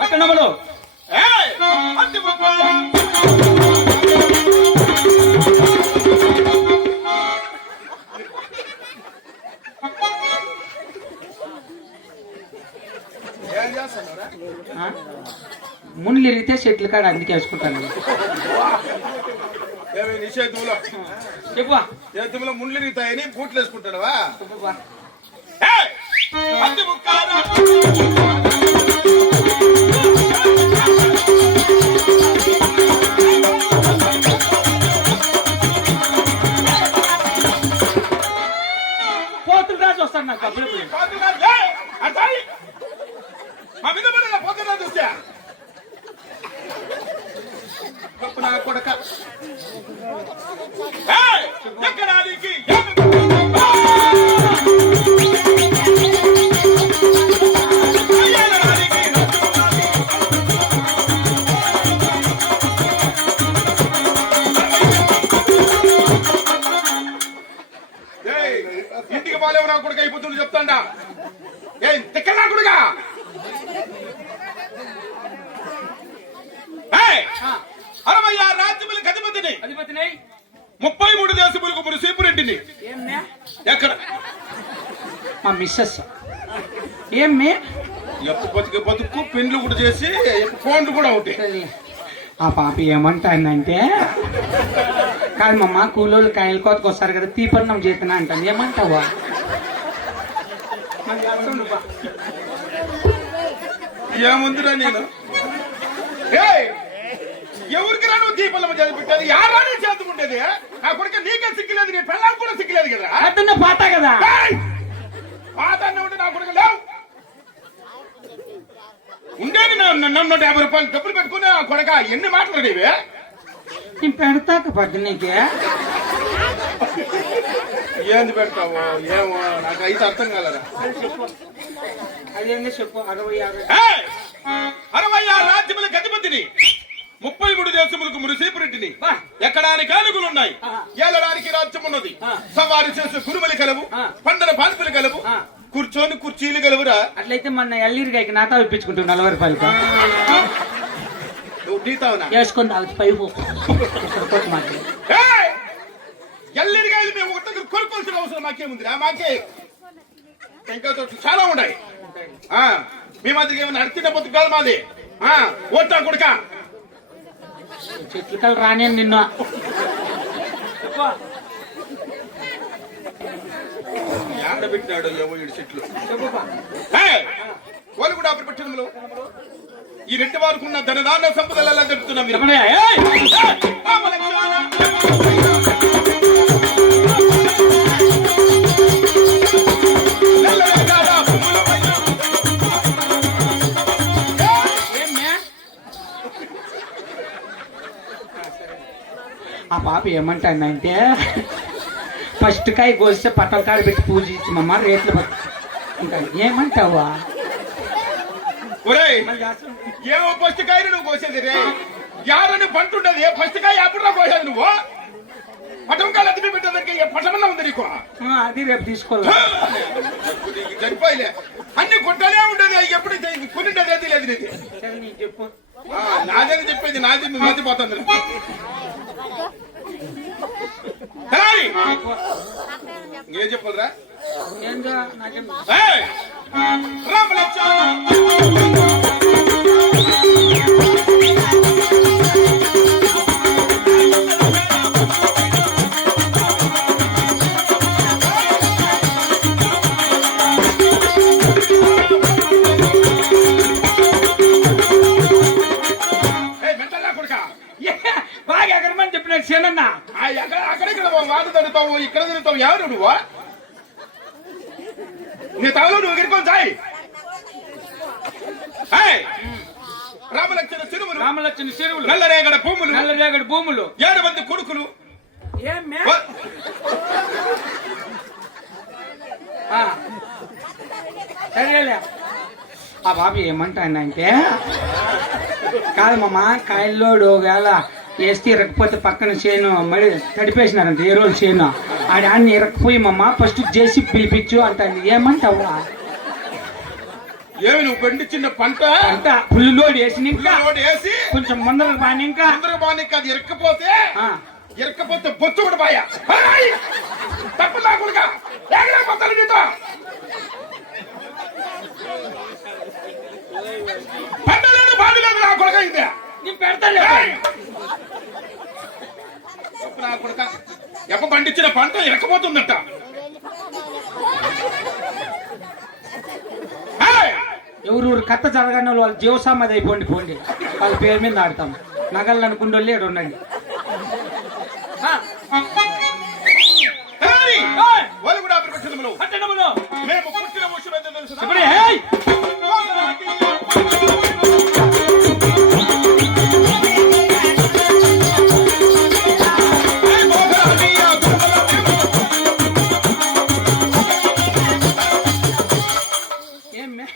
పట్టణములు ముళ్ళు ఇరిగితే చెట్లు కాడ అందుకే వేసుకుంటాను. చేతుల్లో ముళ్ళు ఇరుగుతాయని బూట్లు వేసుకుంటావా? పోతులు రాజు వస్తాడు నాకు అప్పుడు మా మీద పోతులు రాజు వస్తా నా కొడక ఎక్కడానికి ఇంటికి బాలేవు నా కొడుక అయిపోతుంది చెప్తాండా. ఏ తిక్క నా కొడుక 66 రాజ్యములకు అధిపతిని 33 దేశములకు మునిసేపురెడ్డిని. ఎక్కడ మా మిస్సెస్ ఏమ్మే బతుకు పెండ్లు కూడా చేసి ఫోన్లు కూడా ఒకటి. ఆ పాప ఏమంటానంటే కాదు మమ్మ కూలోళ్ళు కాయల కోతకు వస్తారు కదా తీపన్నం చేతున్నా అంటాను. ఏమంటావా? ఏముందిరా నేను ఎవరికి రాను దీపాలమ్మ చదివి పెట్టాను. యారానే చేతుకుంటేది నా కొడుక నీకే సిగ్గులేదు, నీ పిల్లలకు కూడా సిగ్గులేదు కదా. అతన్న పాత కదా పాత ఉంటే నా కొడుకు లేవు ఉండేది. 150 రూపాయలు డబ్బులు పెట్టుకుని నా కొడక ఎన్ని మాటలు ఇవి నేను పెడతాక పద్దు నీకే ఏంది పెడతావు? ఏమో నాకు అయితే అర్థం కాలరా. అదేంటి చెప్పు. 66 రాజ్యములకు అధిపతిని 33 దేశములకు మునిసేపురెడ్డిని. ఎక్కడానికి ఆనుగులు ఉన్నాయి, ఏలడానికి రాజ్యం ఉన్నది. సవారి చేసే కురుమలి కలవు, పండన పాన్పులు కలవు, కూర్చొని కుర్చీలు కలవురా. అట్లయితే మొన్న ఎల్లిరిగాయకి నాతో ఇప్పించుకుంటావు 40 రూపాయలకి వేసుకొని తాగుతు పైపు ఎల్లిరిగాయలు మేము కొనుక్కోవాల్సిన అవసరం మాకేముందిరా? మాకే ఇంకా చాలా ఉన్నాయి. మీ మాదిరి ఏమన్నా అడిచిన బతుకు కాదు మాది. ఓటా కొడుక చెట్లు కలు రాని నిన్న ఆడబెట్టినాడు ఏమో 7 చెట్లు. వాళ్ళు కూడా అప్పుడు పెట్టడంలో ఈ రెడ్డి వారికి ఉన్న ధనదాన సంపదలు చెప్తున్నాం. ఆ పాప ఏమంటానంటే ఫస్ట్ కాయ కోస్తే పట్టల కాడ పెట్టి పూజ ఇచ్చిమమ్మ రేట్లు ఉంటాయి. ఏమంటావా? ఏమో ఫస్ట్ కాయ నువ్వు కోసేది రే యారని పంటుండదు. ఫస్ట్ కాయ అప్పుడు కోసేది నువ్వు పటం కాయలు అద్దె పెట్టేదానికి పటమన్నా ఉంది నీకు. అది రేపు తీసుకోవాలి సరిపోయిలే. అన్ని కొట్టాలే ఉండదు. ఎప్పుడు కొనిండేది ఏది లేదు నీది. చెప్పు. నాదని చెప్పేది నాది నువ్వు మర్చిపోతుంది. ఏం చెప్పాలరా? బాగా ఎగరమని చెప్పినాడు సేనన్నా. అక్కడెక్కడ వాడు తిరుగుతావు, ఇక్కడ తిరుగుతావు. ఎవరు నువ్వు? నీ తవలో నువ్వు ఎగురుకొని సాయి. రామలక్ష్మణ చెరువులు నల్లరేగడ భూములు 7 మంది కొడుకులు. సరేలే. ఆ బాబు ఏమంటానంటే కాదు మామ కాయల్లోడు వేళ వేస్తే ఇరకపోతే పక్కన చేను మళ్ళీ తడిపేసినారంట ఏ రోజు చేను ఆడి అన్ని ఇరకపోయి మమ్మ ఫస్ట్ చేసి పిలిపించు అంటాను. ఏమంటావా? ఏమి నువ్వు పండించిన పంట అంత ఫుల్ లోడ్ వేసి ఇంకా లోడ్ వేసి కొంచెం ముందరకు బాని ఇంకా అందరూ బాగుంది అది ఇరక్కపోతే ఆ, ఇరక్కపోతే బొచ్చు కూడా బాయా తప్పు లేకుండా పోతాను నీతో పంట లేదు బాధ లేదు నా కొడుక ఇదే నేను పెడతాను తప్పు నా కొడుక ఎప్ప పండించిన పంట ఇరక్కపోతుందట ఎవరు కథ జరగని వాళ్ళు జీవసామాధి అయిపోండి పోండి వాళ్ళ పేరు మీద ఆడతాం నగలు అనుకుంటే వాళ్ళు ఏడు ఉండండి వాళ్ళు కూడా ప్రపంచంలో మేము పుట్టిన విషయం ఏంటో తెలుసునా? చెప్పండి, ఏయ్! ఏం మే?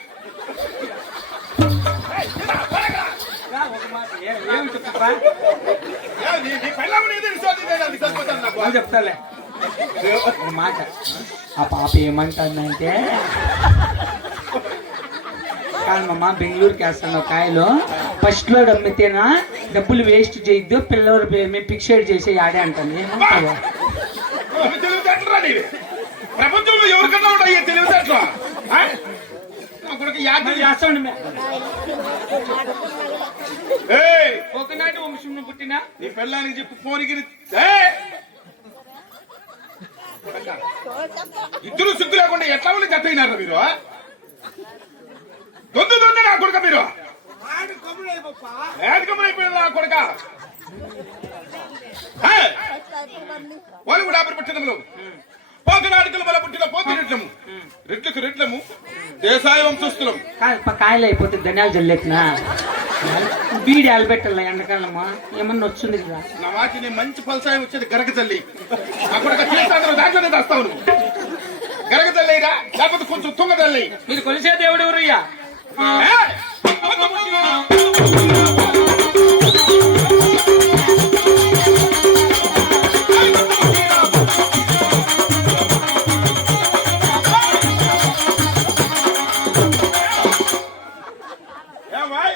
రా, ఒక మాట. ఏమి చెప్తావా? నీ పెళ్ళాం నీది, నీ సోదరి నీది, అది సరిపోతుంది నాకు. వాళ్ళు చెప్తాలే ఒక మాట. ఆ పాప ఏమంటుందంటే కాదమ్మా బెంగళూరుకి వేస్తాను కాయలు ఫస్ట్ లోడ్ అమ్మితేనా డబ్బులు వేస్ట్ చేయొద్దు పిల్లల పేరు మేము ఫిక్సెడ్ చేసి ఆడే అంటుంది ఏమంటావు? అవి తెలివితేటలురా నీవి. ప్రపంచంలో ఎవరికన్నా ఉంటాయి తెలివితేటలు ఆ? నా కొడుకు యాద చేస్తాండి మే. ఏయ్, ఒకనాటి వంశం పుట్టినా నీ పెళ్ళానికి చెప్పు ఫోన్కి ఇద్దరు సిగ్గు లేకుండా ఎట్లా వాళ్ళు జత అయినారు మీరు దొందు దొందు నా కొడుక మీరు ఏదికమైపోయింది నా కొడుక వాళ్ళు కూడా పట్టణంలో పోకనాటికలు మన పుట్టిన పోతిరెట్లము రెట్లకు రెట్లము దేశాయ వంశస్థులం కాయలు అయిపోతే ధనియాలు జల్లేకునా బీడి ఆలబెట్టాల ఎండకాలమ్మా ఏమన్నా వచ్చింది కదా నా వాటి నీ మంచి ఫలసాయం వచ్చేది గరగ తల్లి అక్కడ చేస్తాను దాంట్లోనే తెస్తావు నువ్వు గరగ తల్లిరా లేకపోతే కొంచెం తుంగ తల్లి మీరు కొలిసే దేవుడు ఎవరయ్యా?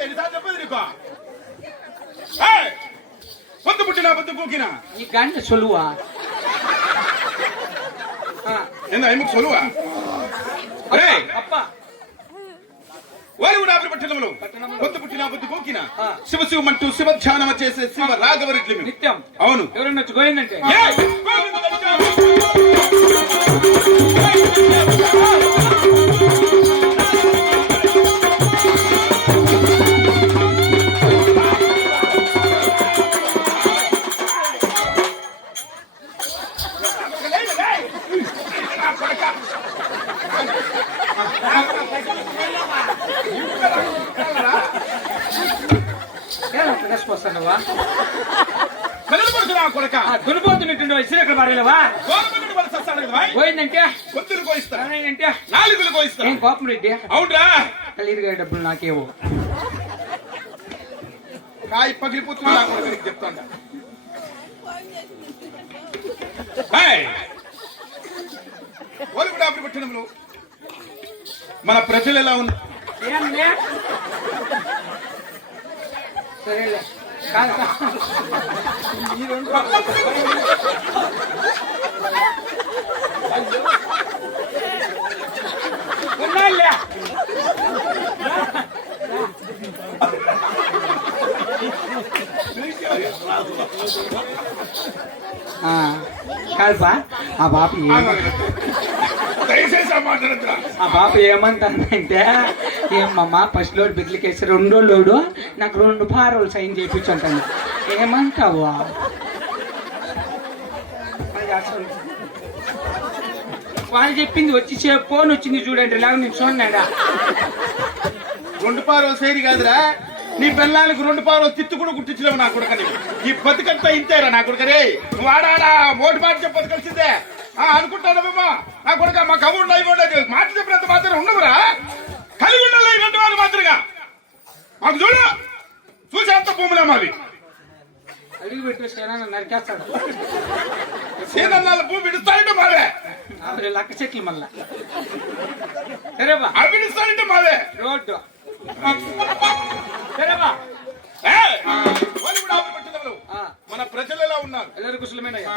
ఎన్నిసార్లు చెప్పేది నీకు పొద్దు పుట్టినా పొద్దు పూకినా ఈ గంట సొలువా ఎందుకు సొలువా అప్ప వారు కూడా పట్టణంలో పొద్దు పుట్టినా పొద్దు పూకినా శివ శివమంటూ శివ ధ్యానం చేసే శివ రాఘవరెడ్లు నిత్యం అవును ఎవరన్నా వచ్చి పోయిందంటే వస్తాడవా కొడక దునిపోతున్నట్టు ఇసురెక్కడ పారేలేవా పోయిందంటే కొద్దులు కోయిస్తా అంటే నాలుగులు కోయిస్తా ఏం కోపం రెడ్డి అవునరా కలిరిగా డబ్బులు నాకేవో కాయ పగిలిపోతున్నా నా కొడుకు చెప్తాండ వాళ్ళు కూడా పట్టణంలో మన ప్రజలు ఎలా ఉంది సరేలే కాదు ఈ రెండు ఉన్నాళ్ళే కాదుపా ఆ బాప దయచేసి ఆ మాట్లాడద్దురా ఆ బాప ఏమంటుందంటే ఏమమ్మా ఫస్ట్ లోడ్ బిడ్లకేసి రెండో లోడు నాకు 2 పారోలు సైన్ చేయించంటాను ఏమంటావు వాళ్ళు చెప్పింది వచ్చి ఫోన్ వచ్చింది చూడండి ఇలాగ నేను చూడన్నాడా 2 పారోలు సేరి కాదురా నీ పిల్లలకి 2 పారోలు తిట్టు కూడా గుట్టించలేవు నా కొడుకని ఈ బతికంతా ఇంతేరా నా కొడుకరే నువ్వు ఆడాడా మోటి మాట చెప్పదు కలిసిందే అనుకుంటానమ్మా నా కొడుక మా కబుర్లు అయిపోలేదు మాట చెప్పినంత మాత్రం ఉండవురా కలిగి ఉండాలి ఇలాంటి వారు మాత్రంగా మాకు చూడు చూసి అంత భూములే మాది అడిగి పెట్టేసానా నరికేస్తాడు సీనన్నాళ్ళ భూమి ఇడుస్తాయంటే మావే లక్క చెట్లు మళ్ళా సరేబా అభినిస్తానంటే మాదే రోడ్డు సరేబా వాళ్ళు కూడా ఆపి పెట్టినప్పుడు మన ప్రజలు ఎలా ఉన్నారు ಎಲ್ಲರೂ ಕುಶಲಮೇನಯ್ಯ